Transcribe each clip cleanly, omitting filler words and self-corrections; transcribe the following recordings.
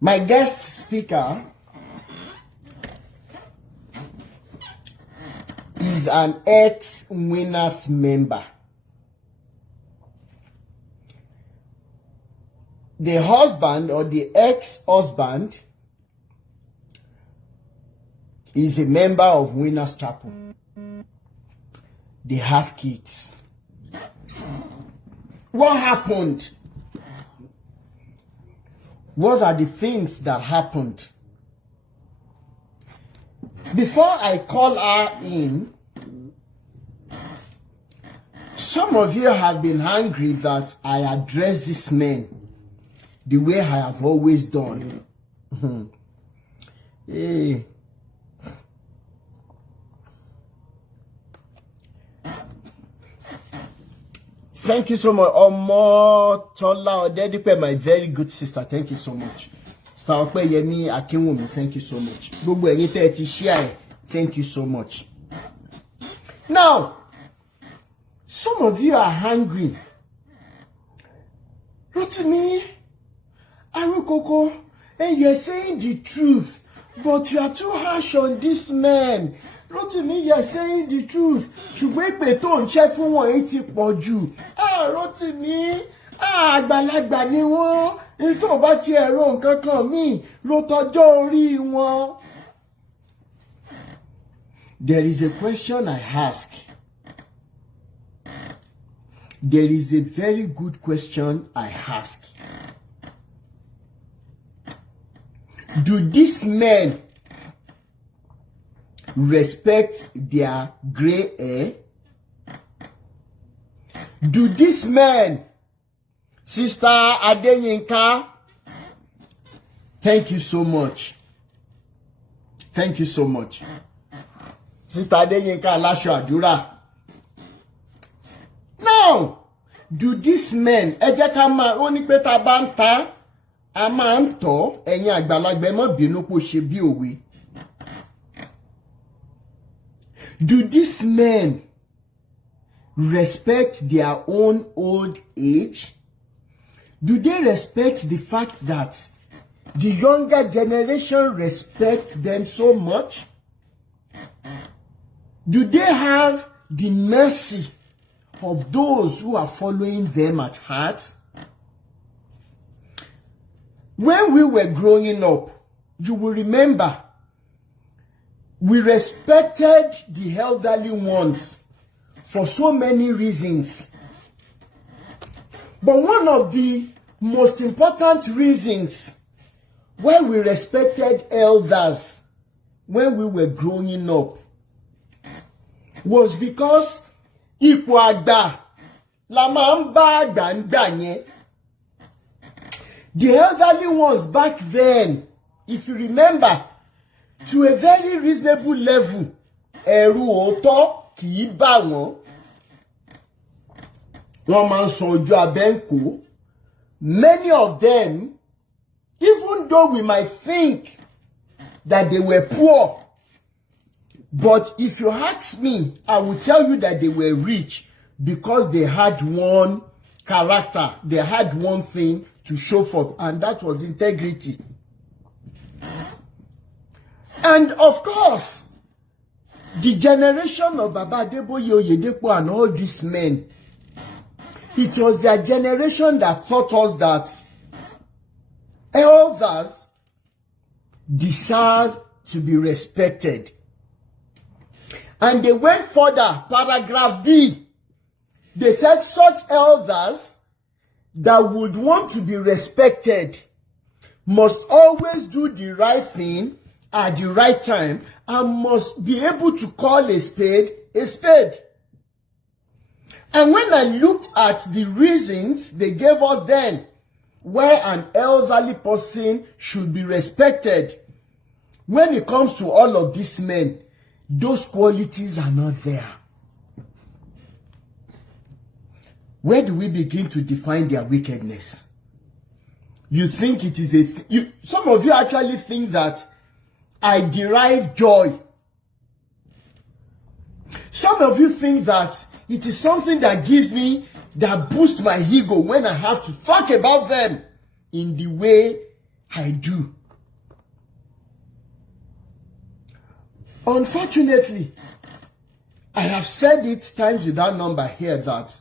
My guest speaker is an ex-Winners member. The husband or the ex-husband is a member of Winners Chapel. They have kids. What happened? What are the things that happened? Before I call her in, some of you have been angry that I address this man the way I have always done. Hey. Thank you so much. Omo Tola Odedipe, my very good sister. Thank you so much. Staope Yemi Akinwumi, thank you so much. Gbogbo ẹ̀yin tẹ́ ti share, thank you so much. Now, some of you are hungry. Rotimi, Arukoko, and you're saying the truth, but you are too harsh on this man. Rotimi, you're saying the truth. Ṣùgbọ́n pé tó ń ṣe fún wọn yìí ti pọ̀ jù. Rotimi, àgbàlagbà ni wọ́n. Tó bá ti ẹ̀rọ nǹkan kan míì, ro tọjọ́ orí wọn. There is a question I ask. There is a very good question I ask. Do these men respect their gray hair? Do these men, Sister Adeyinka, thank you so much. Thank you so much. Sister Adeyinka Alasho Adura. Now, do these men, ẹ jẹ́ ká máa ó ní pé tá bá ń ta, a máa ń tọ́, ẹ̀yin àgbàlagbà ẹ má bínú pé ó ṣe bí òwe. Do these men respect their own old age? Do they respect the fact that the younger generation respects them so much? Do they have the mercy of those who are following them at heart? When we were growing up, you will remember, we respected the elderly ones for so many reasons. But one of the most important reasons why we respected elders when we were growing up was because ipò àgbà la máa ń bá àgbà ń gbà yẹn. The elderly ones back then, if you remember, to a very reasonable level, ẹ̀rù òótọ́ kì í bà wọ́n. Wọ́n máa ń sọ ojú abẹ́ ń kó. Many of them, even though we might think that they were poor, but if you ask me, I will tell you that they were rich because they had one character. They had one thing to show forth, and that was integrity. And of course, the generation of Baba Adeboye Oyedepo and all these men, it was their generation that taught us that elders deserve to be respected. And they went further, paragraph B. They said such elders that would want to be respected must always do the right thing at the right time and must be able to call a spade a spade. And when I looked at the reasons they gave us then where an elderly person should be respected, when it comes to all of these men, those qualities are not there. Where do we begin to define their wickedness? You think it is some of you actually think that I derive joy. Some of you think that it is something that gives me, that boosts my ego when I have to talk about them in the way I do. Unfortunately, I have said it times without number here that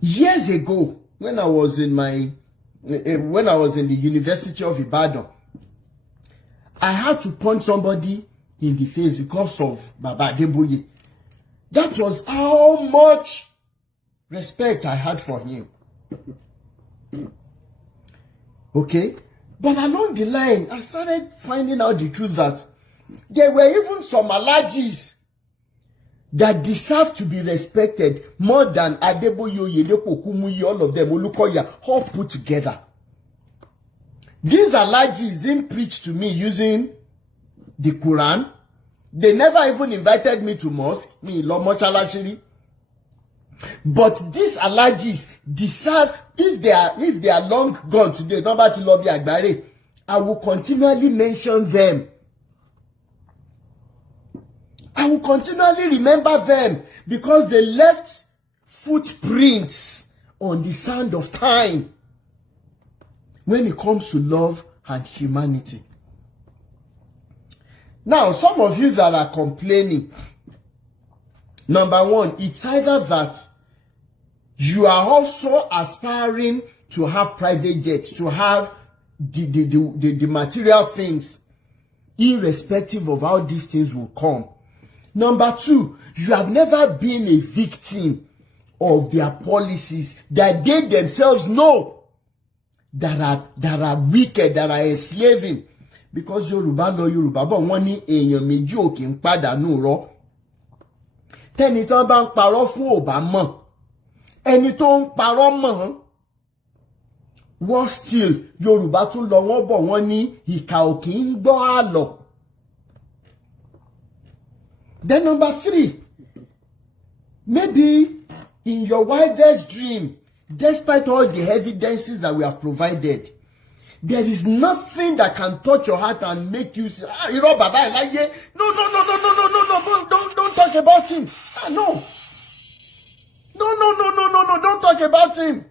years ago, when I was in the University of Ibadan, I had to punch somebody in the face because of Baba Adeboye. That was how much respect I had for him. Okay? But along the line, I started finding out the truth that there were even some allergies that deserve to be respected more than Adeboye, Oyedepo, Kumuyi, all of them, Olukoya, all put together. These allergies didn't preach to me using the Quran. They never even invited me to mosque. Me, Lomo Chalashiri. But these allergies deserve, if they are long gone today, number to lobby Agbare, I will continually mention them. I will continually remember them because they left footprints on the sand of time when it comes to love and humanity. Now, some of you that are complaining, number one, it's either that you are also aspiring to have private jets, to have the material things, irrespective of how these things will come. Number two, you have never been a victim of their policies that they themselves know that are wicked, that are enslaving. Because Yoruba lo Yoruba, but wọ́n ní èèyàn méjì ò kí ń pàdánù rọ́. Tẹ́ni tán bá ń parọ́ fún ò bá mọ̀. Ẹni tó ń parọ́ mọ̀. Worse still, Yoruba tún lọ wọ́n bọ̀ wọ́n ní ìkà ò kí ń gbọ́ àlọ́. Then number three, maybe in your wildest dream, despite all the evidences that we have provided, there is nothing that can touch your heart and make you say, Iro Baba Elaye. No, don't talk about him. No, don't talk about him.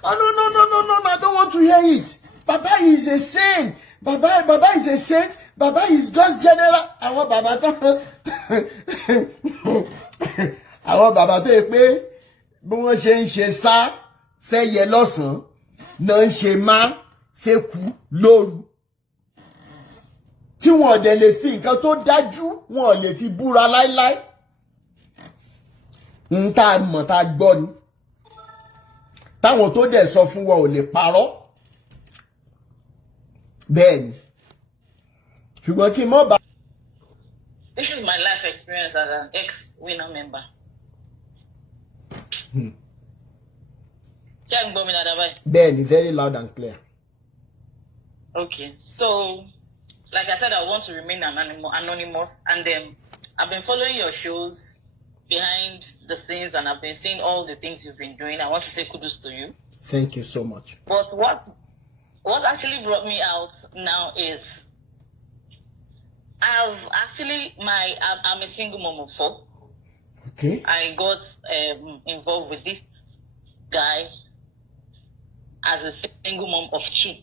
No, I don't want to hear it. Baba is a saint. Baba is a saint. Baba is just general. I want Baba to I want Baba to pé bí wọ́n ṣe ń ṣe sá fẹ́ yẹ lọ́sàn náà ń ṣe má fẹ́ kú lóru. Tí wọ́n dẹ̀ lè fi nǹkan tó dájú wọ́n lè fi búra láíláí. N tá mọ̀ tá gbọ́ ni. Táwọn tó dẹ̀ sọ fún wa ò lè parọ́. Bẹ́ẹ̀ni. Ṣùgbọ́n kí n mọ̀ bá. This is my life experience as an ex-winner member. Bẹ́ẹ̀ni, very loud and clear. Okay, so like I said, I want to remain anonymous, and I've been following your shows behind the scenes, and I've been seeing all the things you've been doing. I want to say kudos to you. Thank you so much. But what actually brought me out now is I'm a single mom of 4. Okay. I got involved with this guy as a single mom of 2.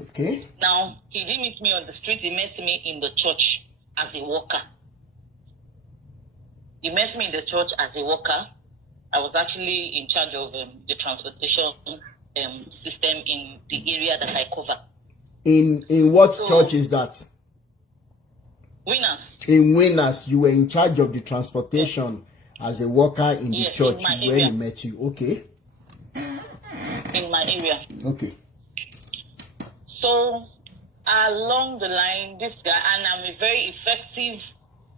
Okay. Now, he didn't meet me on the street. He met me in the church as a worker. He met me in the church as a worker. I was actually in charge of the transportation system in the area that I cover. In what church is that? Winners. In Winners, you were in charge of the transportation as a worker in the church when he met you. Okay. In my area. Okay. So, along the line, this guy, and I'm a very effective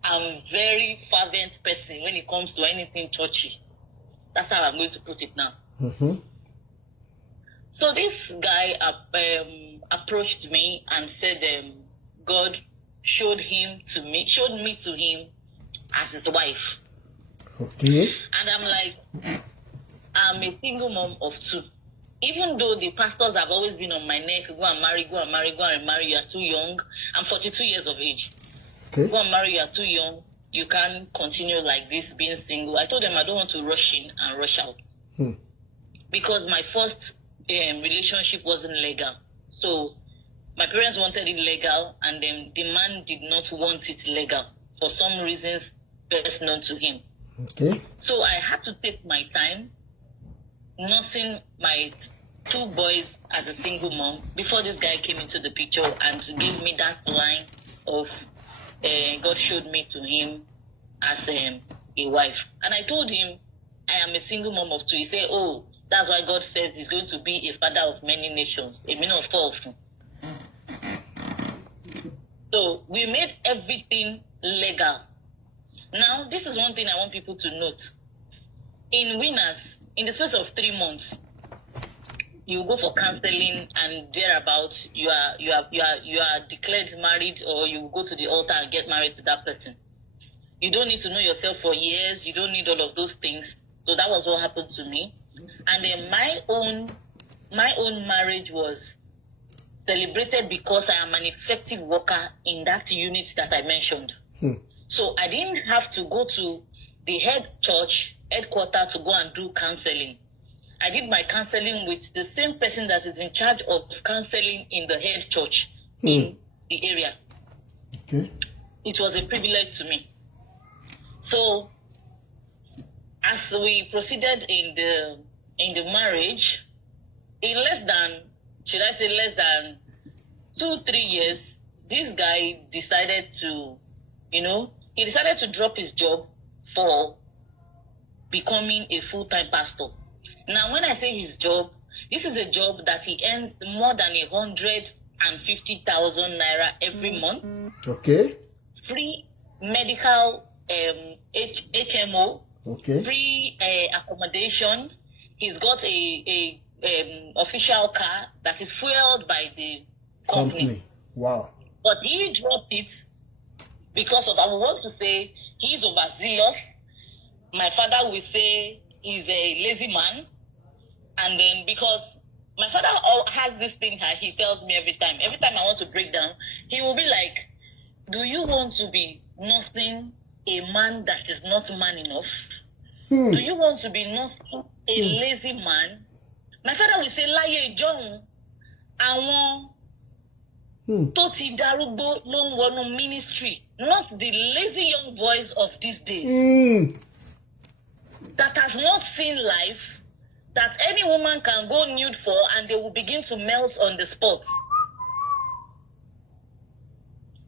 and very fervent person when it comes to anything churchy. That's how I'm going to put it now. Mm-hmm. So this guy approached me and said God showed me to him as his wife. Okay. And I'm like, I'm a single mom of 2. Even though the pastors have always been on my neck, go and marry, you are too young. I'm 42 years of age. Okay. Go and marry, you are too young. You can't continue like this, being single. I told them I don't want to rush in and rush out. Because my first relationship wasn't legal. So my parents wanted it legal, and then the man did not want it legal for some reasons best known to him. Okay. So I had to take my time nursing my 2 boys as a single mom before this guy came into the picture and gave me that line of God showed me to him as a wife. And I told him I am a single mom of 2. He said, oh, that's why God says he's going to be a father of many nations, a man of 4 of them. So we made everything legal. Now, this is one thing I want people to note. In Winners, in the space of 3 months, you go for counseling, and thereabout, you are declared married, or you go to the altar and get married to that person. You don't need to know yourself for years. You don't need all of those things. So that was what happened to me. And then my own marriage was celebrated because I am an effective worker in that unit that I mentioned. So I didn't have to go to the headquarters to go and do counseling. I did my counseling with the same person that is in charge of counseling in the head church in the area. Okay. It was a privilege to me. So as we proceeded in the marriage, in less than 2-3 years, this guy decided to, he decided to drop his job for becoming a full-time pastor. Now, when I say his job, this is a job that he earns more than 150,000 naira every month. Okay. Free medical HMO. Okay. Free accommodation. He's got a official car that is fueled by the company. Wow. But he dropped it because of, I would want to say, he's overzealous. My father will say he's a lazy man. And then because my father has this thing that he tells me every time I want to break down, he will be like, do you want to be nursing a man that is not man enough? Do you want to be nursing a lazy man? My father will say, Láyé John, àwọn tó ti darúgbó ló ń wọnú ministry, not the lazy young boys of these days that has not seen life, that any woman can go nude for and they will begin to melt on the spot.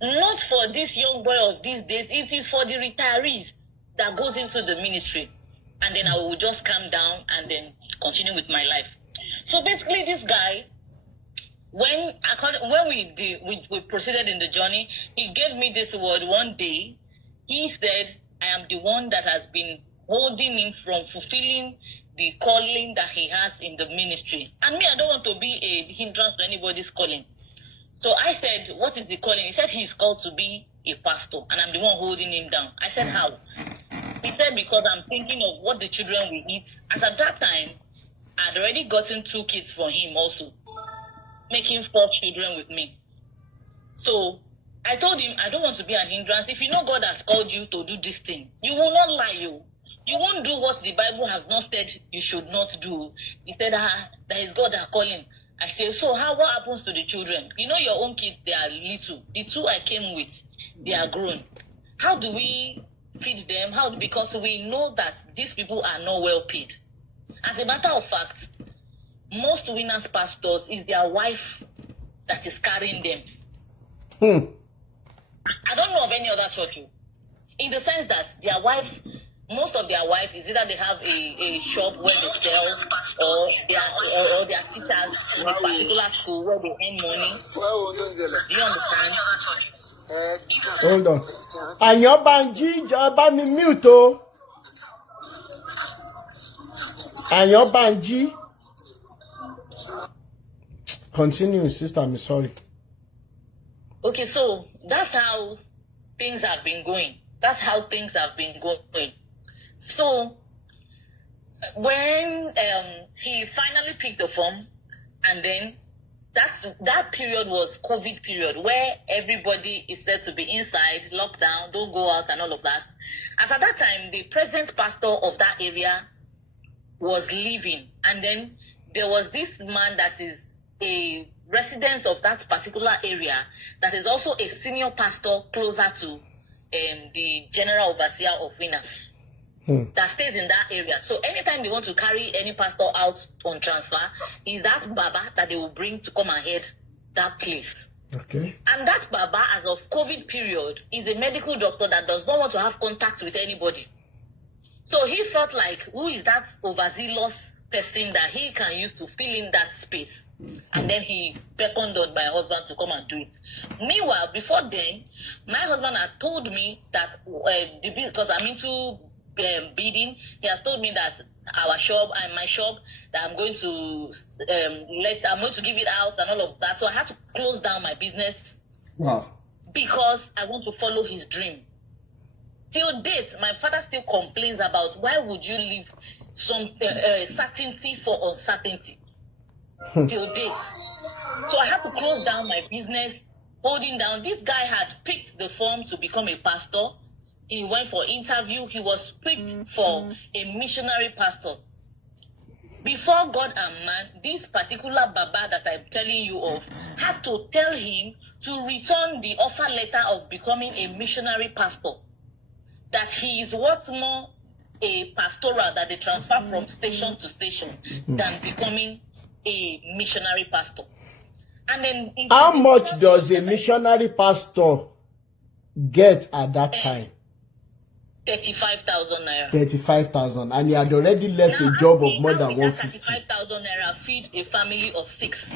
Not for this young boy of these days, it is for the retirees that goes into the ministry. And then I will just calm down and then continue with my life. So basically this guy, when we proceeded in the journey, he gave me this word one day. He said, I am the one that has been holding him from fulfilling the calling that he has in the ministry. And me, I don't want to be a hindrance to anybody's calling. So I said, what is the calling? He said he's called to be a pastor, and I'm the one holding him down. I said, how? He said, because I'm thinking of what the children will eat. As at that time, I'd already gotten 2 kids for him also, making 4 children with me. So I told him, I don't want to be an hindrance. If you know God has called you to do this thing, you will not lie. You won't do what the Bible has not said you should not do. He said, that is God that calling. I said, so what happens to the children? You know your own kids, they are little. The 2 I came with, they are grown. How do we feed them? Because we know that these people are not well paid. As a matter of fact, most winners pastors is their wife that is carrying them. I don't know of any other church, in the sense that their wife, most of their wife is either they have a shop where they sell, or they are teachers in a particular school where they earn money. Do you understand? Hold on. Ayanbanji, jọba mi mute o. Ayanbanji. Continue, sister. I'm sorry. Okay, so that's how things have been going. So when he finally picked the form, and then that period was COVID period, where everybody is said to be inside, lockdown, don't go out and all of that. As at that time, the present pastor of that area was leaving, and then there was this man that is a resident of that particular area that is also a senior pastor closer to the general overseer of winners that stays in that area. So anytime they want to carry any pastor out on transfer, is that Baba that they will bring to come and head that place. Okay. And that Baba, as of COVID period, is a medical doctor that does not want to have contact with anybody. So he felt like, who is that overzealous person that he can use to fill in that space? And then he beckoned on my husband to come and do it. Meanwhile, before then, my husband had told me that, because I'm into bidding, he has told me that our shop and my shop, that I'm going to give it out and all of that. So I had to close down my business. Wow. Because I want to follow his dream. Till date, my father still complains about why would you leave some certainty for uncertainty. Till date. So I had to close down my business, holding down. This guy had picked the form to become a pastor. He went for interview. He was picked for a missionary pastor. Before God and man, this particular Baba that I'm telling you of had to tell him to return the offer letter of becoming a missionary pastor. That he is what more a pastoral that they transfer from station to station than becoming a missionary pastor. And then how much does a missionary pastor get at that time? 35,000 naira. 35,000, and he had already left a job of more than 150. 35,000 naira feed a family of 6.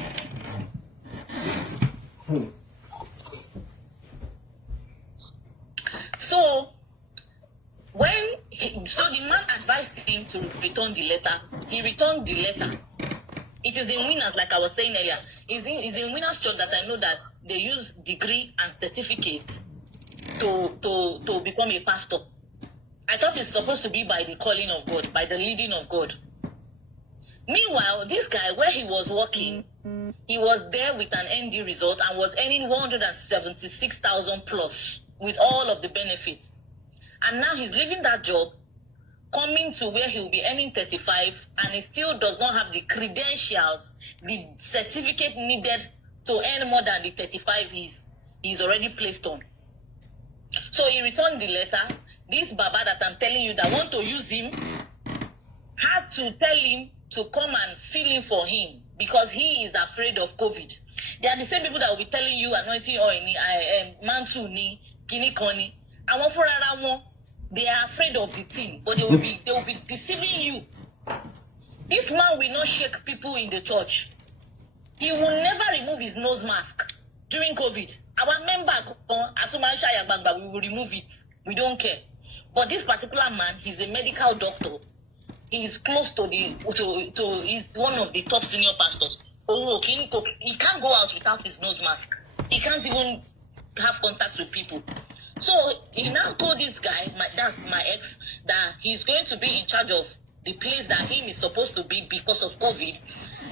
So the man advised him to return the letter. He returned the letter. It is in Winners, like I was saying earlier. It's in Winners Church that I know that they use degree and certificate to become a pastor. I thought it's supposed to be by the calling of God, by the leading of God. Meanwhile, this guy, where he was working, he was there with an ND result and was earning 176,000 plus with all of the benefits. And now he's leaving that job, coming to where he'll be earning 35, and he still does not have the credentials, the certificate needed to earn more than the 35 he's already placed on. So he returned the letter. This Baba that I'm telling you that want to use him had to tell him to come and fill in for him because he is afraid of COVID. They are the same people that will be telling you anointing oil ni mantu ni kini koni. They are afraid of the thing, but they will be deceiving you. This man will not shake people in the church. He will never remove his nose mask during COVID. Our member we will remove it. We don't care. But this particular man, he's a medical doctor. He is close to he's one of the top senior pastors. He can't go out without his nose mask. He can't even have contact with people. So he now told this guy, that's my ex, that he's going to be in charge of the place that he is supposed to be because of COVID.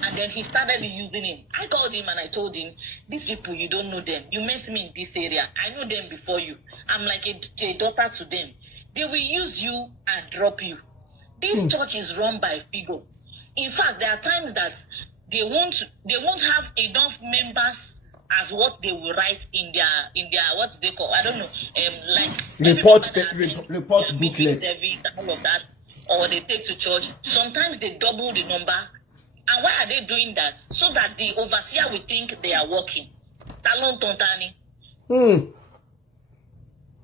And then he started using him. I called him and I told him, these people, you don't know them. You met me in this area. I know them before you. I'm like a daughter to them. They will use you and drop you. This church is run by figure. In fact, there are times that they won't have enough members as what they will write in their what they call, I don't know, like report booklets and all of that, or they take to church. Sometimes they double the number. And why are they doing that? So that the overseer will think they are working. Talon tontani.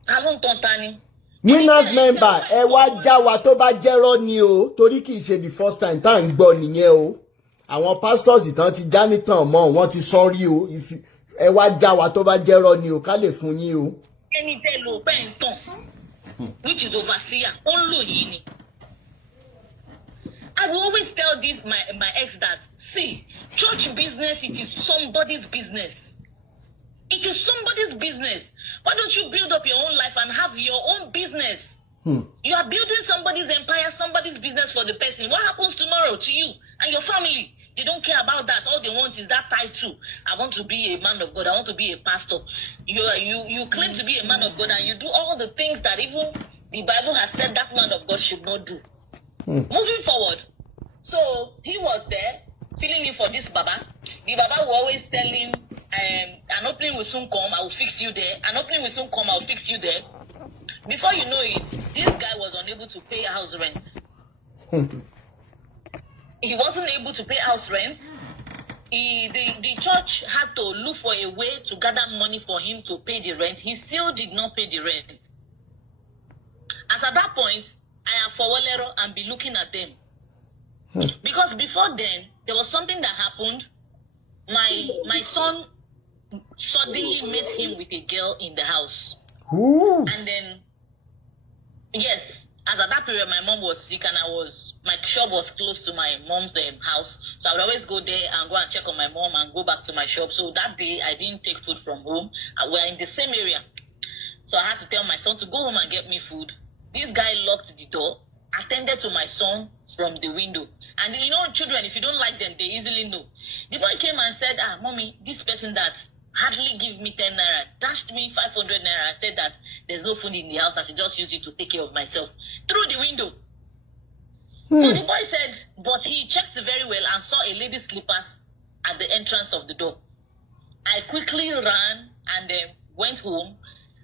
Talon tontani. Winners member, ẹ wá já wa tó bá jẹ́rọ́ ni o, torí kì í ṣe the first time tá ń gbọ́ nìyẹn o. Àwọn pastors ìtàn ti já nítàn mọ́, wọ́n ti sọ́rí o. Ẹ wá já wa tó bá jẹ́rọ́ ni o, ká lè fún yín o. Ẹni tẹ́ lò bẹ́ẹ̀ ń tàn, which is overseer, ó ń lò yìí ni. I will always tell this my ex that, see, church business, it is somebody's business. It is somebody's business. Why don't you build up your own life and have your own business? You are building somebody's empire, somebody's business for the person. What happens tomorrow to you and your family? They don't care about that. All they want is that title. I want to be a man of God. I want to be a pastor. You claim to be a man of God and you do all the things that even the Bible has said that man of God should not do. Moving forward. So he was there. feeling in for this Baba. The Baba will always tell him, an opening will soon come, I will fix you there. An opening will soon come, I will fix you there. Before you know it, this guy was unable to pay house rent. He wasn't able to pay house rent. The church had to look for a way to gather money for him to pay the rent. He still did not pay the rent. As at that point, I am for Walero and be looking at them. Because before then, there was something that happened. My son suddenly met him with a girl in the house. Ooh. And then, yes, as at that period, my mom was sick and my shop was close to my mom's house. So I would always go there and go and check on my mom and go back to my shop. So that day, I didn't take food from home. We were in the same area. So I had to tell my son to go home and get me food. This guy locked the door, attended to my son from the window. And you know, children, if you don't like them, they easily know. The boy came and said, Mommy, this person that hardly give me 10 naira, dashed me 500 naira and said that there's no food in the house, I should just use it to take care of myself. Through the window. So the boy said, but he checked very well and saw a lady's slippers at the entrance of the door. I quickly ran and went home.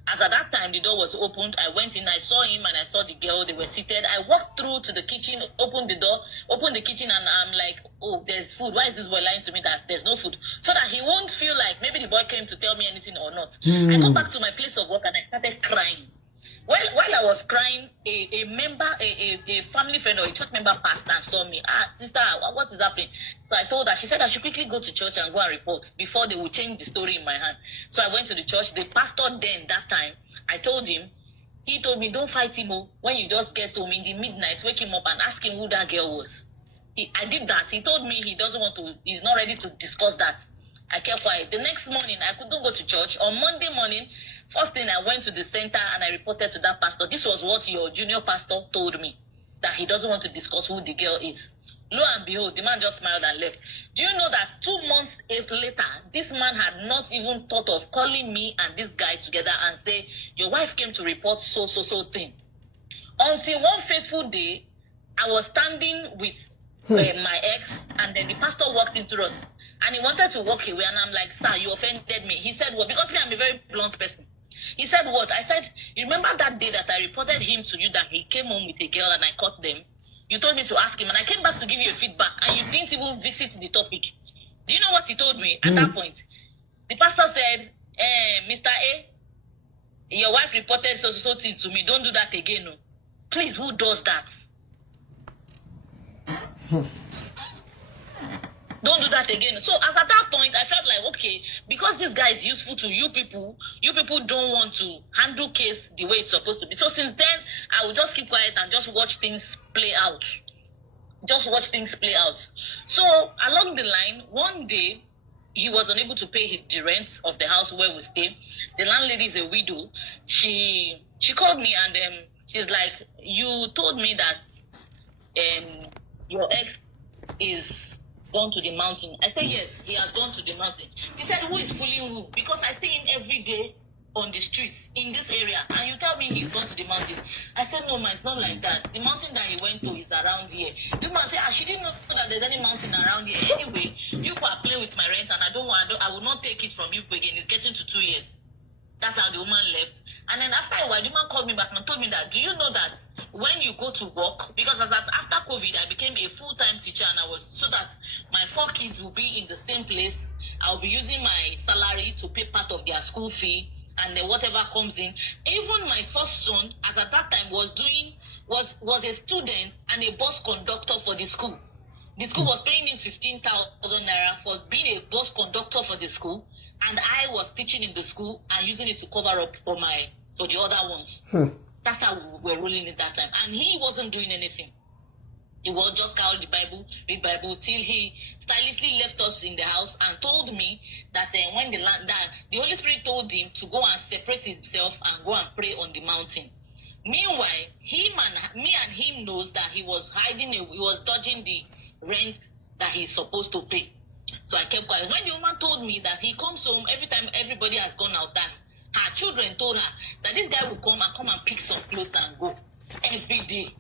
As at that time, the door was opened. I went in, I saw him and I saw the girl. They were seated. I walked through to the kitchen, opened the door, opened the kitchen, and I'm like, oh, there's food. Why is this boy lying to me that there's no food? So that he won't feel like maybe the boy came to tell me anything or not. I got back to my place of work and I started crying. While I was crying, a family friend or a church member passed and saw me. Sister, what is happening? So I told her. She said I should quickly go to church and go and report before they would change the story in my hand. So I went to the church. The pastor then, that time, I told him, he told me, don't fight him. When you just get home in the midnight, wake him up and ask him who that girl was. I did that. He told me he's not ready to discuss that. I kept quiet. The next morning, I couldn't go to church. On Monday morning, first thing I went to the center and I reported to that pastor. This was what your junior pastor told me, that he doesn't want to discuss who the girl is. Lo and behold, the man just smiled and left. Do you know that 2 months later, this man had not even thought of calling me and this guy together and say, your wife came to report so thing. Until one fateful day, I was standing with my ex and then the pastor walked into us. And he wanted to walk away, and I'm like, sir, you offended me. He said, what? Because me, I'm a very blunt person. He said, what? I said, you remember that day that I reported him to you that he came home with a girl and I caught them? You told me to ask him, and I came back to give you a feedback, and you didn't even visit the topic. Do you know what he told me at that point? The pastor said, Mr. A, your wife reported so thing to me. Don't do that again. No. Please, who does that? Don't do that again. So as at that point, I felt like, okay, because this guy is useful to you people don't want to handle case the way it's supposed to be. So since then, I will just keep quiet and just watch things play out. So along the line, one day, he was unable to pay the rent of the house where we stay. The landlady is a widow. She called me and she's like, you told me that your ex is gone to the mountain. I said, yes, he has gone to the mountain. He said, who is fooling who? Because I see him every day on the streets in this area, and you tell me he's gone to the mountain. I said, no, man, it's not like that. The mountain that he went to is around here. The man said, she didn't know that there's any mountain around here. Anyway, you are playing with my rent, and I will not take it from you again. It's getting to 2 years. That's how the woman left. And then after a while, the man called me back and told me that, do you know that when you go to work, because after COVID, I became a full-time teacher, and so that my 4 kids will be in the same place. I'll be using my salary to pay part of their school fee, and then whatever comes in. Even my first son, as at that time, was a student and a bus conductor for the school. The school was paying him 15,000 naira for being a bus conductor for the school, and I was teaching in the school and using it to cover up for the other ones. That's how we were rolling it that time. And he wasn't doing anything. He was just carrying the Bible, read Bible, till he stylishly left us in the house and told me that when the Holy Spirit told him to go and separate himself and go and pray on the mountain. Meanwhile, me and him knows that he was dodging the rent that he's supposed to pay. So I kept quiet. When the woman told me that he comes home every time everybody has gone out, that her children told her that this guy will come and pick some clothes and go. every day.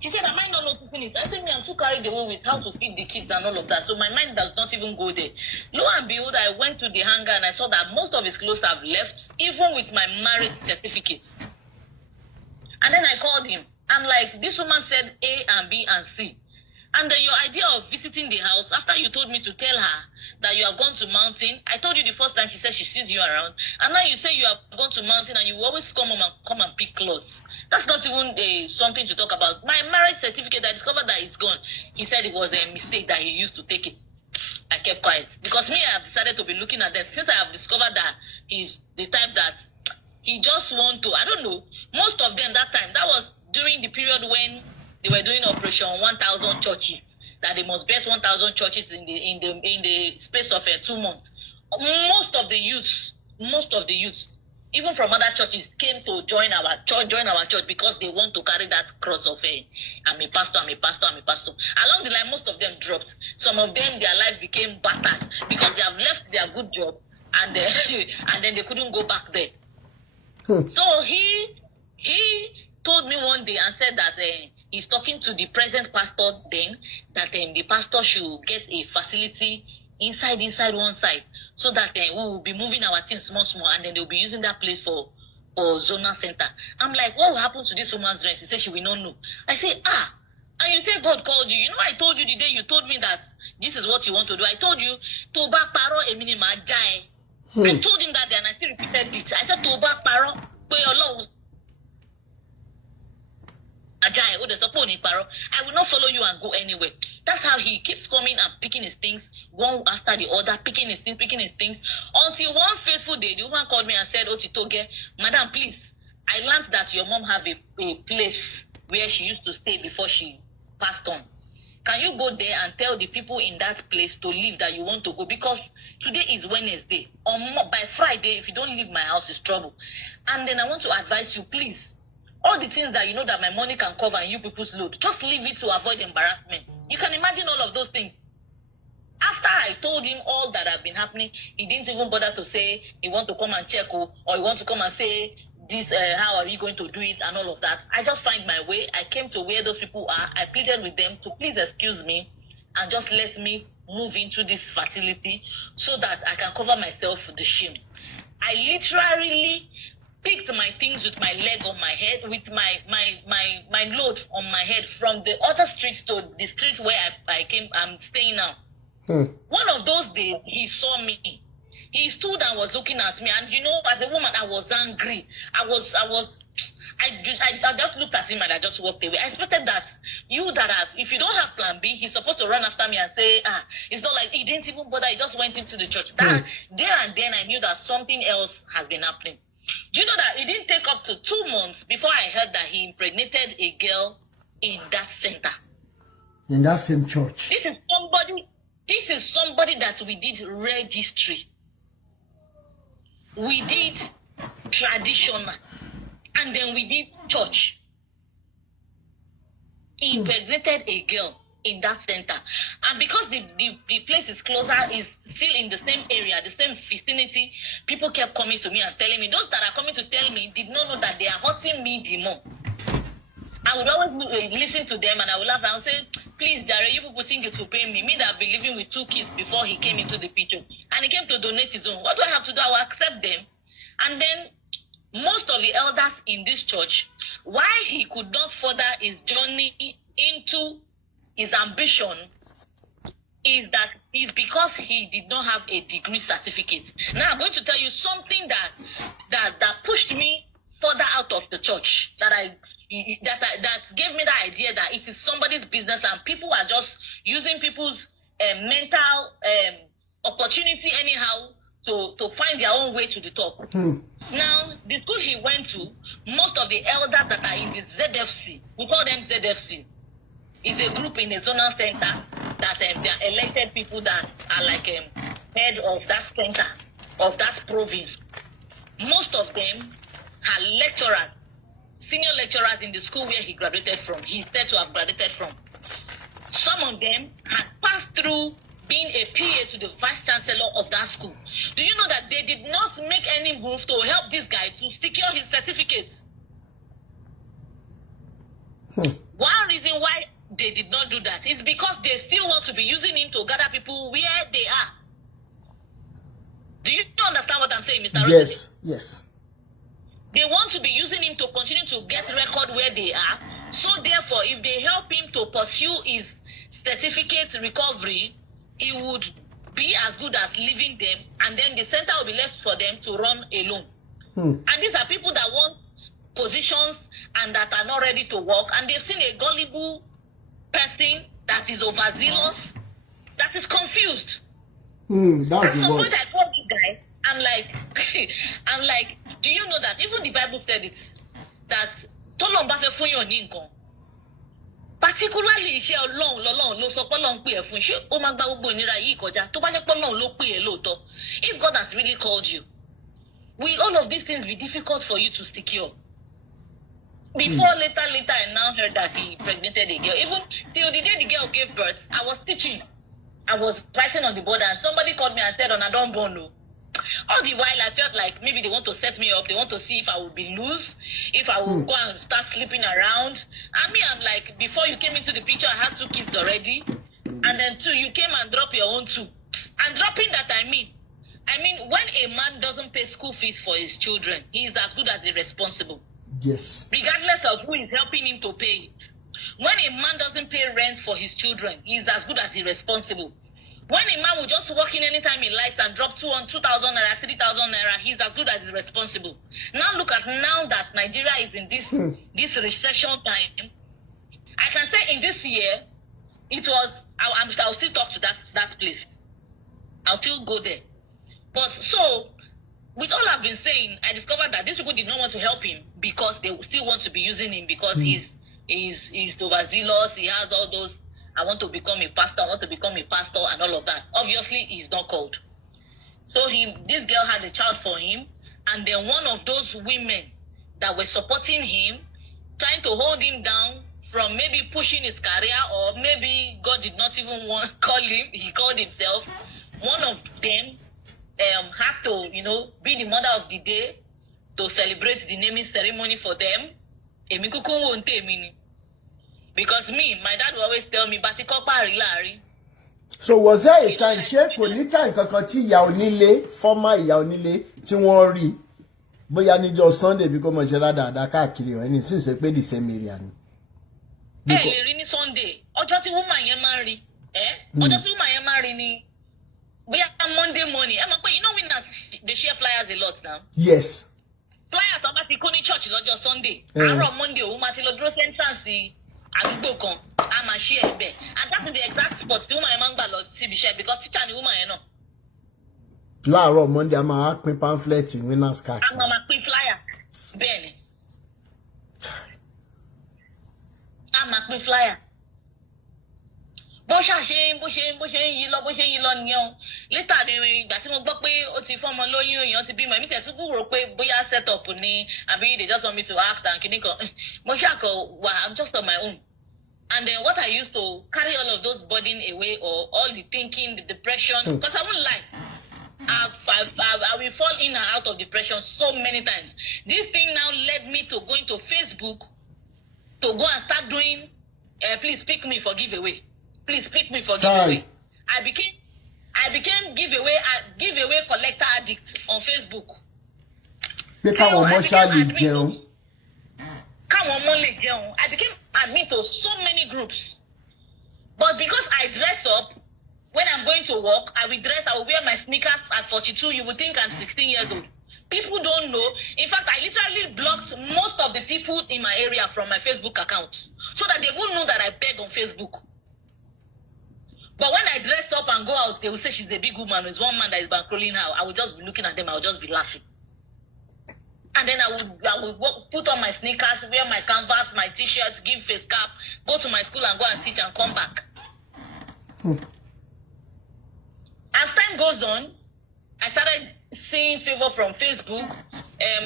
He said, am I not noticing it? I said, I'm too carried away with how to feed the kids and all of that. So my mind does not even go there. Lo and behold, I went to the hangar and I saw that most of his clothes have left, even with my marriage certificate. And then I called him. I'm like, this woman said A and B and C. And then your idea of visiting the house, after you told me to tell her that you have gone to mountain, I told you the first time she said she sees you around, and now you say you have gone to mountain and you always come and pick clothes. That's not even something to talk about. My marriage certificate, I discovered that it's gone. He said it was a mistake that he used to take it. I kept quiet. Because me, I have decided to be looking at them. Since I have discovered that he's the type that he just want to, I don't know, most of them that time, that was during the period when they were doing Operation 1,000 churches, that they must birth 1,000 churches in the space of 2 months. Most of the youths, even from other churches, came to join our church because they want to carry that cross of I'm a pastor. Along the line, most of them dropped. Some of them, their life became battered because they have left their good job and then they couldn't go back there. So he told me one day and said that he's talking to the present pastor then, that the pastor should get a facility inside one side, so that we will be moving our things small, and then they'll be using that place for zonal center. I'm like, what will happen to this woman's rent? He said she will not know. I say, and you say God called you. You know, I told you the day you told me that this is what you want to do. I told you, Toba Paro Eminima Jai. I told him that day and I still repeated it. I said, Toba Paro, I will not follow you and go anywhere. That's how he keeps coming and picking his things one after the other, picking his things. Until one fateful day, the woman called me and said, Otitoge, madam, please, I learned that your mom have a place where she used to stay before she passed on. Can you go there and tell the people in that place to leave, that you want to go? Because today is Wednesday. By Friday, if you don't leave my house, it's trouble. And then I want to advise you, please, all the things that you know that my money can cover and you people's load, just leave it to avoid embarrassment. You can imagine all of those things. After I told him all that had been happening, he didn't even bother to say he want to come and check or he want to come and say this, how are we going to do it and all of that. I just find my way. I came to where those people are. I pleaded with them to please excuse me and just let me move into this facility so that I can cover myself the shame. I literally picked my things with my leg on my head, with my load on my head from the other street to the street where I'm staying now. One of those days, he saw me. He stood and was looking at me, and you know, as a woman, I was angry. I just looked at him and I just walked away. I expected that if you don't have plan B, he's supposed to run after me and say, it's not like he didn't even bother, he just went into the church. There and then I knew that something else has been happening. Do you know that it didn't take up to 2 months before I heard that he impregnated a girl in that center? In that same church. This is somebody that we did registry. We did traditional. And then we did church. He impregnated a girl in that center. And because the place is closer, is still in the same area, the same vicinity, people kept coming to me and telling me. Those that are coming to tell me did not know that they are hurting me the more. I would always listen to them and I would laugh and say, please, Jare, you people think it will pay me. Me that I've been living with 2 kids before he came into the picture. And he came to donate his own. What do I have to do? I will accept them. And then most of the elders in this church, why he could not further his journey into his ambition is because he did not have a degree certificate. Now I'm going to tell you something that pushed me further out of the church, that gave me the idea that it is somebody's business and people are just using people's mental opportunity anyhow to find their own way to the top. Now, the school he went to, most of the elders that are in the ZFC, we call them ZFC, is a group in a zonal center that they are elected people that are like head of that center, of that province. Most of them are lecturers, senior lecturers in the school where he graduated from. He's said to have graduated from. Some of them had passed through being a PA to the vice chancellor of that school. Do you know that they did not make any move to help this guy to secure his certificate? One reason why they did not do that is because they still want to be using him to gather people where they are. Do you understand what I'm saying, Mr. Yes, yes. They want to be using him to continue to get record where they are. So therefore, if they help him to pursue his certificate recovery, it would be as good as leaving them, and then the center will be left for them to run alone. And these are people that want positions and that are not ready to work, and they've seen a gullible person that is overzealous, that is confused. That's the word. At some point I called this guy, I'm like, do you know that even the Bible said it, that particularly iṣẹ́ Ọlọ́run ló sọ pé Ọlọ́run pè ẹ́ fún ṣé ó máa gba gbogbo ìnira yìí kọjá tó bá jẹ́ pé Ọlọ́run ló pè ẹ́ lóòótọ́. If God has really called you, will all of these things be difficult for you to secure? Before later I now heard that he impregnated a girl. Even till the day the girl gave birth, I was teaching. I was writing on the board and somebody called me and said, "On, I don't born no." All the while, I felt like maybe they want to set me up. They want to see if I will be loose, if I will go and start sleeping around. I mean, I'm like, before you came into the picture, I had 2 kids already. And then 2, you came and dropped your own 2. And dropping that, I mean, when a man doesn't pay school fees for his children, he is as good as irresponsible. Yes. Regardless of who is helping him to pay it. When a man doesn't pay rent for his children, he is as good as irresponsible. When a man will just walk in anytime he likes and drop 2,000 naira, 3,000 naira, he's as good as irresponsible. Now look at now that Nigeria is in this recession time. I can say in this year, it was, I'll still talk to that place. I'll still go there. But so, with all I've been saying, I discovered that these people did not want to help him because they still want to be using him because he's overzealous, he has all those, I want to become a pastor, and all of that. Obviously, he's not called. So this girl had a child for him, and then one of those women that were supporting him, trying to hold him down from maybe pushing his career, or maybe God did not even want to call him, he called himself. One of them had to, be the mother of the day to celebrate the naming ceremony for them. Because my dad will always tell me, so was there a time, time former ìyá onílé, tí wọ́n rí, bóyá níjọ́ Sunday because mo ṣe dáadáa káàkiri o, ẹni sì sọ pé the same area ni. Lè rí ní Sunday, ọjọ́ tí woman yẹn máa ń rí, ọjọ́ tí woman yẹn máa ń rí ni, bóyá Monday morning, mọ̀ pé winners, they share flyers a lot now. Yes. Flyers àwọn bá ti kó ní church lọ́jọ́ Sunday, àárọ̀ Monday òun máa ti lọ dúró sẹ́ńtàǹsì àdúgbò kan, a máa ṣí ẹ̀ bẹ́ẹ̀, and that's the exact spot tí woman yẹn máa ń gbà lọ síbi iṣẹ́ because teacher ni woman yẹn náà. Láàárọ̀ Monday a máa pín pamphlet winners card. A máa pín flyer bẹ́ẹ̀ ni. A máa pín flyer. Bó ṣe ń yí lọ nìyẹn o. Later ni ìgbà tí mo gbọ́ pé ó ti fọ́mọ lóyún èèyàn ti bímọ, èmi tẹ̀ tún rò pé bóyá set up ni àbí they just want me to act and kìíní kan. Mo ṣàkọ I'm just on my own. And then what I used to carry all of those burden away, or all the thinking, the depression, because I won't lie. I will fall in and out of depression so many times. This thing now led me to go into Facebook to go and start doing, please pick me for giveaway. Please pick me for giveaway. I became giveaway collector addict on Facebook. I became admin to so many groups. But because I dress up, when I'm going to work, I will wear my sneakers at 42. You would think I'm 16 years old. People don't know. In fact, I literally blocked most of the people in my area from my Facebook account so that they won't know that I beg on Facebook. But when I dress up and go out, they will say she's a big woman. There's one man that is bankrolling her. I will just be looking at them. I will just be laughing. And then I would put on my sneakers, wear my canvas, my t-shirts, give face cap, go to my school and go and teach and come back. As time goes on, I started seeing favor from Facebook,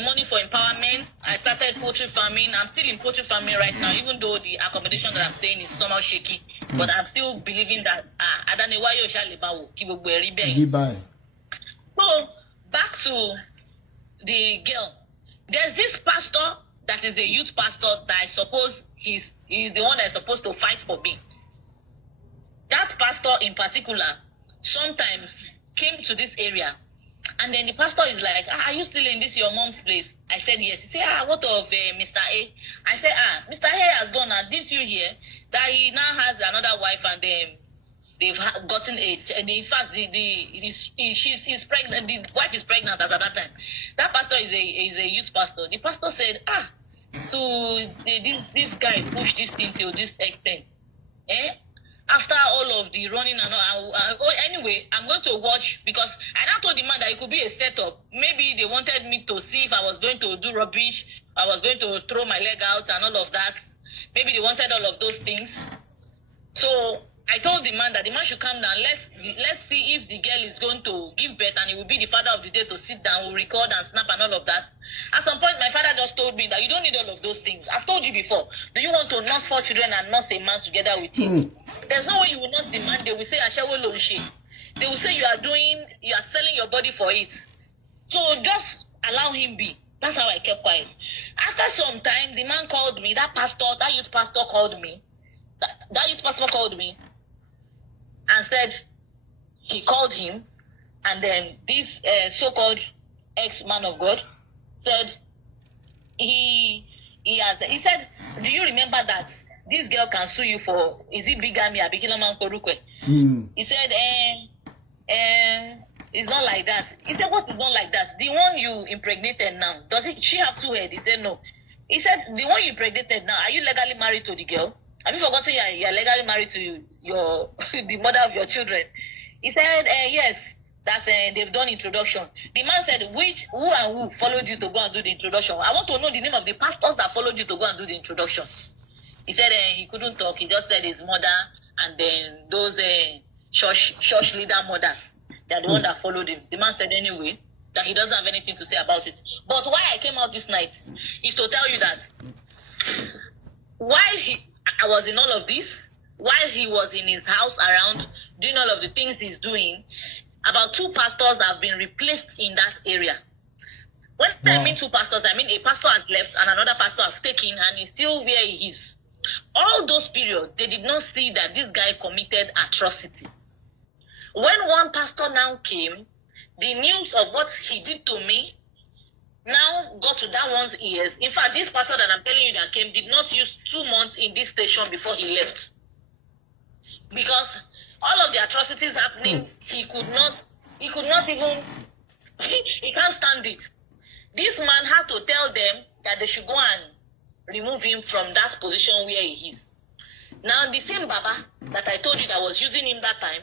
money for empowerment. I started poultry farming. I'm still in poultry farming right now, even though the accommodation that I'm staying is somehow shaky. But I'm still believing that So back to the girl. There's this pastor that is a youth pastor that I suppose he's the one that's supposed to fight for me. That pastor in particular sometimes came to this area, and then the pastor is like, are you still in this your mom's place? I said yes. He said, what of Mr. A? I said, Mr. A has gone now. Didn't you hear that he now has another wife and they've gotten in fact, she's pregnant. The wife is pregnant as at that time. That pastor is a youth pastor. The pastor said, so this guy pushed this thing till this extent. After all of the running and all, anyway, I'm going to watch, because I now told the man that it could be a setup. Maybe they wanted me to see if I was going to do rubbish, I was going to throw my leg out and all of that. Maybe they wanted all of those things. So I told the man that the man should come down. Let's see if the girl is going to give birth and it will be the father of the day to sit down, we'll record and snap and all of that. At some point, my father just told me that you don't need all of those things. I've told you before. Do you want to nurse 4 children and nurse a man together with him? There's no way you will not demand. They will say, Ashewo Lonshi. They will say you are selling your body for it. So just allow him be. That's how I kept quiet. After some time, the man called me, that youth pastor called me. That youth pastor called me and said he called him, and then this so-called ex-man of God said he said, do you remember that this girl can sue you for, is it bigamy or bikinaman korukwe? He said, it's not like that. He said, what is not like that? The one you impregnated now, she have 2 heads? He said, no. He said, the one you impregnated now, are you legally married to the girl? Have you forgotten you're legally married to the mother of your children? He said, yes, that they've done introduction. The man said, who followed you to go and do the introduction? I want to know the name of the pastors that followed you to go and do the introduction. He said he couldn't talk. He just said his mother and then those church leader mothers. They're the one that followed him. The man said anyway that he doesn't have anything to say about it. But why I came out this night is to tell you that while I was in all of this, while he was in his house around doing all of the things he's doing, about 2 pastors have been replaced in that area. When I mean 2 pastors, I mean a pastor has left and another pastor has taken, and he's still where he is. All those periods, they did not see that this guy committed atrocity. When one pastor now came, the news of what he did to me now got to that one's ears. In fact, this pastor that I'm telling you that came did not use 2 months in this station before he left. Because all of the atrocities happening, he could not even, he can't stand it. This man had to tell them that they should go and remove him from that position where he is. Now, the same Baba that I told you that was using him that time,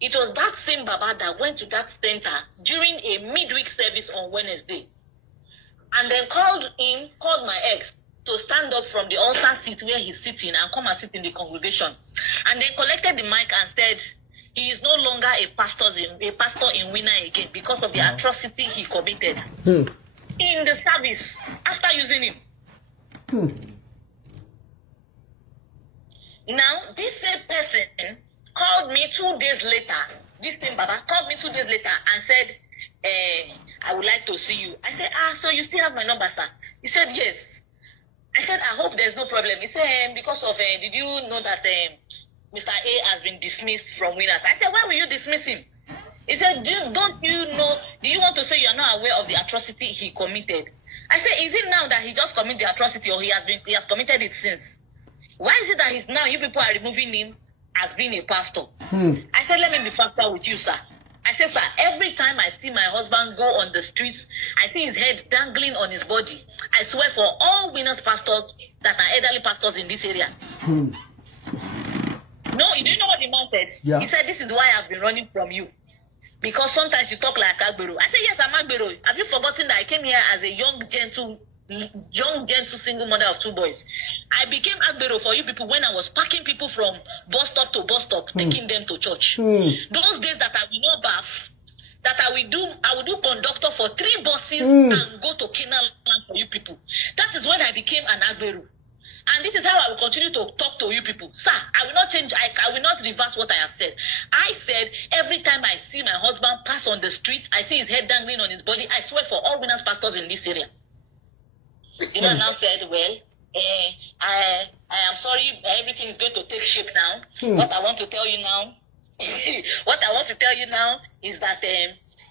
it was that same Baba that went to that center during a midweek service on Wednesday, and then called my ex to stand up from the altar seat where he's sitting and come and sit in the congregation, and then collected the mic and said he is no longer a pastor in Winner again because of the atrocity he committed in the service after using him. Now, this same person called me 2 days later. This same Baba called me 2 days later and said, I would like to see you. I said, so you still have my number, sir? He said, yes. I said, I hope there's no problem. He said, because of, did you know that Mr. A has been dismissed from Winners? I said, why will you dismiss him? He said, do you want to say you're not aware of the atrocity he committed? I said, is it now that he just committed the atrocity, or he has committed it since? Why is it that you people are removing him as being a pastor? I said, let me be factual with you, sir. I said, sir, every time I see my husband go on the streets, I see his head dangling on his body. I swear for all Winners pastors that are elderly pastors in this area. No, you don't know what the man said? Yeah. He said, this is why I've been running from you. Because sometimes you talk like Agbero. I said, yes, I'm Agbero. Have you forgotten that I came here as a young, gentle single mother of 2 boys? I became Agbero for you people when I was packing people from bus stop to bus stop, taking them to church. Those days that I will not bath, that I will do conductor for 3 buses and go to Canaan land for you people. That is when I became an Agbero. And this is how I will continue to talk to you people. Sir, I will not change, I will not reverse what I have said. I said, every time I see my husband pass on the street, I see his head dangling on his body, I swear for all Winners pastors in this area. The man now said, well, I am sorry, everything is going to take shape now. What I want to tell you now, is that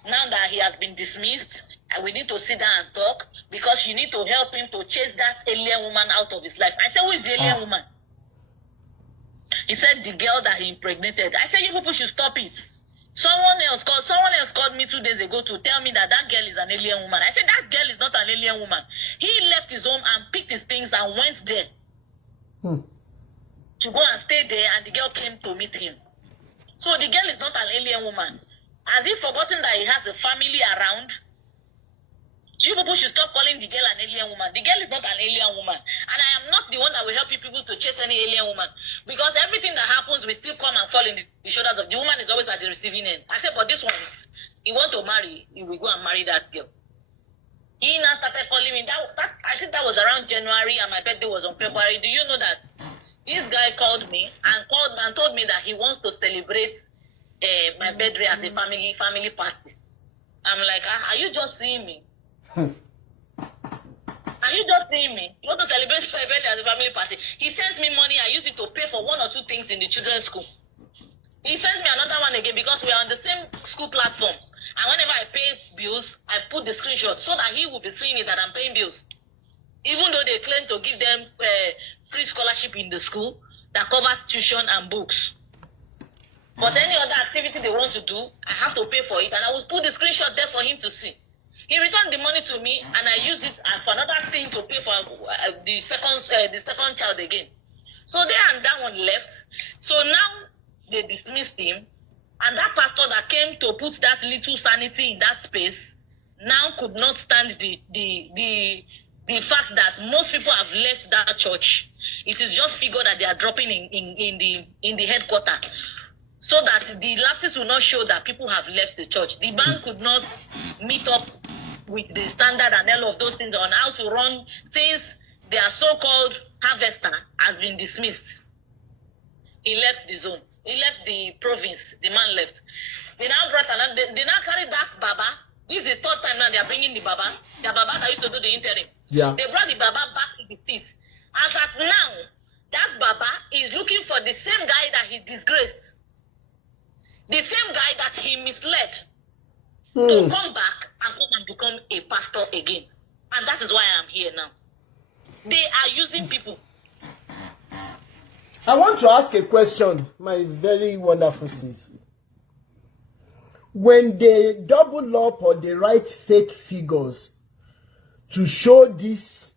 now that he has been dismissed, we need to sit down and talk because you need to help him to chase that alien woman out of his life. I said, who is the alien woman? He said, the girl that he impregnated. I said, you people should stop it. Someone else called me 2 days ago to tell me that girl is an alien woman. I said, that girl is not an alien woman. He left his home and picked his things and went there to go and stay there, and the girl came to meet him. So the girl is not an alien woman. Has he forgotten that he has a family around? You people should stop calling the girl an alien woman. The girl is not an alien woman. And I am not the one that will help you people to chase any alien woman. Because everything that happens will still come and fall in the shoulders of the woman is always at the receiving end. I said, but this one, he want to marry, he will go and marry that girl. He now started calling me. I think that was around January and my birthday was on February. Do you know that this guy called me and told me that he wants to celebrate my birthday as a family party? I'm like, are you just seeing me? Are you just seeing me? You want to celebrate my birthday as a family party? He sent me money. I use it to pay for 1 or 2 things in the children's school. He sent me another one again because we are on the same school platform. And whenever I pay bills, I put the screenshot so that he will be seeing it that I'm paying bills. Even though they claim to give them free scholarship in the school that covers tuition and books. But any other activity they want to do, I have to pay for it. And I will put the screenshot there for him to see. He returned the money to me, and I used it for another thing to pay for the second child again. So there and that one left. So now they dismissed him, and that pastor that came to put that little sanity in that space now could not stand the fact that most people have left that church. It is just figure that they are dropping in the headquarters, so that the lapses will not show that people have left the church. The bank could not meet up with the standard and all of those things on how to run, since their so-called harvester has been dismissed. He left the zone. He left the province. The man left. They now brought another. They now carried that Baba. This is the 3rd time now they are bringing the Baba. The Baba that used to do the interim. Yeah. They brought the Baba back to the seat. As at now, that Baba is looking for the same guy that he disgraced. The same guy that he misled. To come back and come and become a pastor again. And that is why I am here now. They are using people. I want to ask a question, my very wonderful sis. When they double up or they write fake figures to show this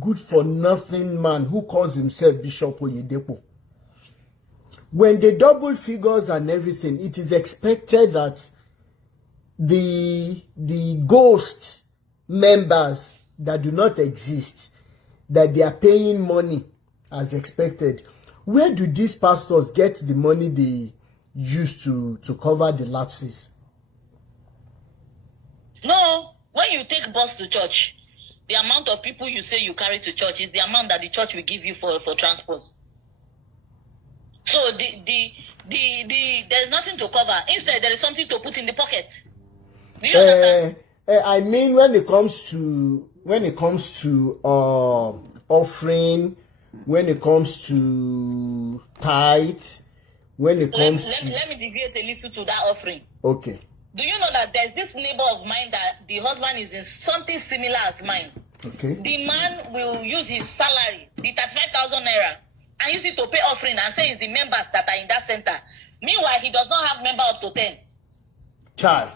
good-for-nothing man who calls himself Bishop Oyedepo, when they double figures and everything, it is expected that the ghost members that do not exist, that they are paying money as expected. Where do these pastors get the money they use to cover the lapses? No, when you take bus to church, the amount of people you say you carry to church is the amount that the church will give you for transport. So there's nothing to cover. Instead, there is something to put in the pocket. Do you understand? I mean, when it comes to offering, when it comes to tithe, when it comes to... Let me deviate a little to that offering. Okay. Do you know that there's this neighbor of mine that the husband is in something similar as mine? Okay. The man will use his salary, the 35,000 naira, and use it to pay offering and say it's the members that are in that center. Meanwhile, he does not have member up to 10. Child.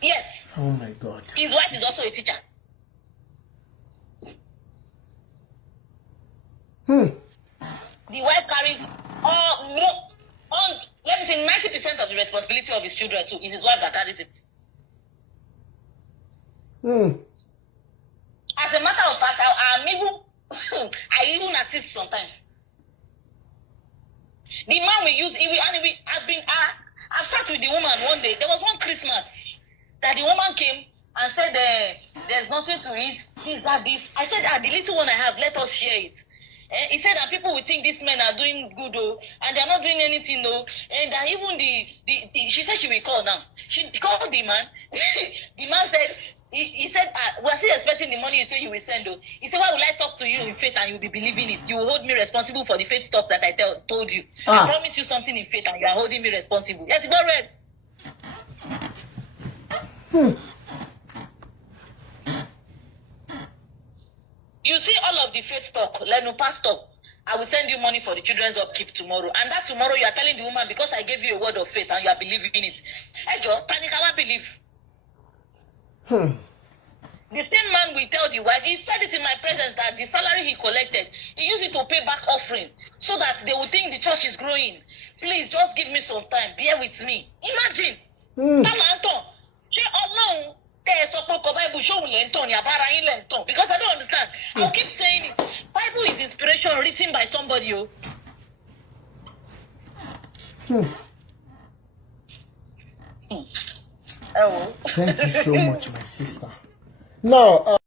Yes. Oh my God. His wife is also a teacher. The wife carries let me say 90% of the responsibility of his children too. It is his wife that carries it. As a matter of fact, I even assist sometimes. The man we use, I've sat with the woman one day. There was one Christmas that the woman came and said, there's nothing to eat. This. I said, the little one I have, let us share it. He said that people will think these men are doing good, and they're not doing anything, and that even she said she will call now. She called the man. The man said, He said, we're still expecting the money you say you will send. He said, why will I talk to you in faith and you'll be believing it? You will hold me responsible for the faith stuff that I told you. I promise you something in faith and you are holding me responsible. Yes, go red. You see all of the faith talk, Leno pastor. I will send you money for the children's upkeep tomorrow. And that tomorrow you are telling the woman because I gave you a word of faith and you are believing in it. Hey, Joe, panic, I won't believe. The same man will tell the wife, he said it in my presence that the salary he collected, he used it to pay back offering so that they will think the church is growing. Please, just give me some time. Bear with me. Imagine. Because I don't understand. I'll keep saying it. Bible is inspiration written by somebody. Thank you so much, my sister. Now,